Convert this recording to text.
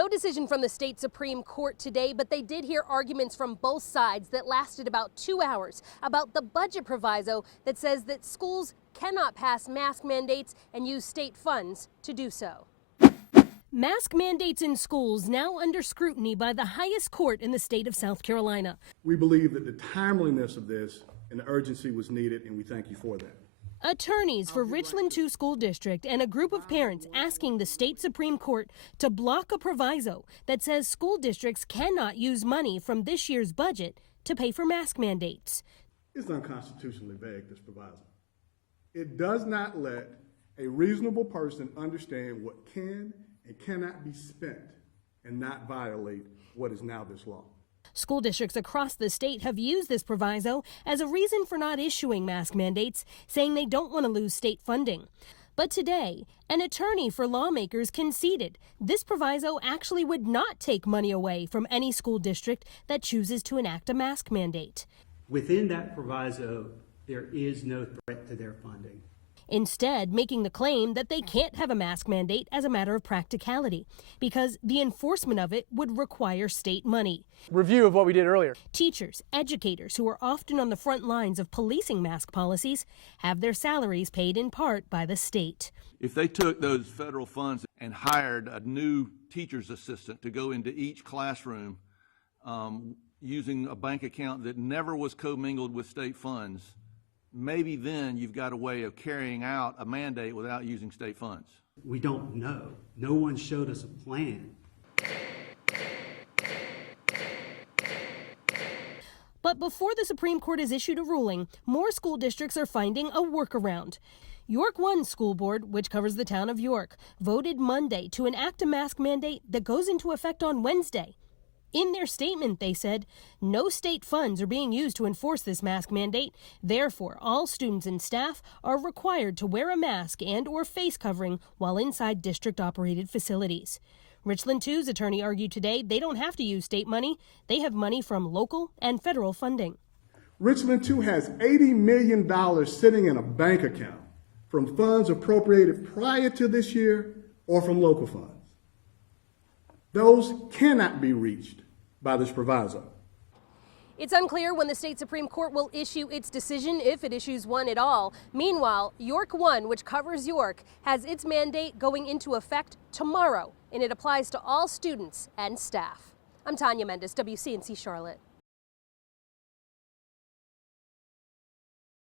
No decision from the state Supreme Court today, but they did hear arguments from both sides that lasted about 2 hours about the budget proviso that says that schools cannot pass mask mandates and use state funds to do so. Mask mandates in schools now under scrutiny by the highest court in the state of South Carolina. We believe that the timeliness of this and the urgency was needed, and we thank you for that. Attorneys for Richland 2 School District and a group of parents asking the state Supreme Court to block a proviso that says school districts cannot use money from this year's budget to pay for mask mandates. It's unconstitutionally vague, this proviso. It does not let a reasonable person understand what can and cannot be spent and not violate what is now this law. School districts across the state have used this proviso as a reason for not issuing mask mandates, saying they don't want to lose state funding. But today, an attorney for lawmakers conceded this proviso actually would not take money away from any school district that chooses to enact a mask mandate. Within that proviso, there is no threat to their funding. Instead, making the claim that they can't have a mask mandate as a matter of practicality, because the enforcement of it would require state money. Review of what we did earlier. Teachers, educators who are often on the front lines of policing mask policies have their salaries paid in part by the state. If they took those federal funds and hired a new teacher's assistant to go into each classroom using a bank account that never was commingled with state funds, maybe then you've got a way of carrying out a mandate without using state funds. We don't know. No one showed us a plan. But before the Supreme Court has issued a ruling, more school districts are finding a workaround. York 1 School Board, which covers the town of York, voted Monday to enact a mask mandate that goes into effect on Wednesday. In their statement, they said, no state funds are being used to enforce this mask mandate. Therefore, all students and staff are required to wear a mask and/or face covering while inside district-operated facilities. Richland 2's attorney argued today they don't have to use state money. They have money from local and federal funding. Richland 2 has $80 million sitting in a bank account from funds appropriated prior to this year or from local funds. Those cannot be reached by this proviso. It's unclear when the state Supreme Court will issue its decision, if it issues one at all. Meanwhile, York 1, which covers York, has its mandate going into effect tomorrow, and it applies to all students and staff. I'm Tanya Mendes, WCNC Charlotte.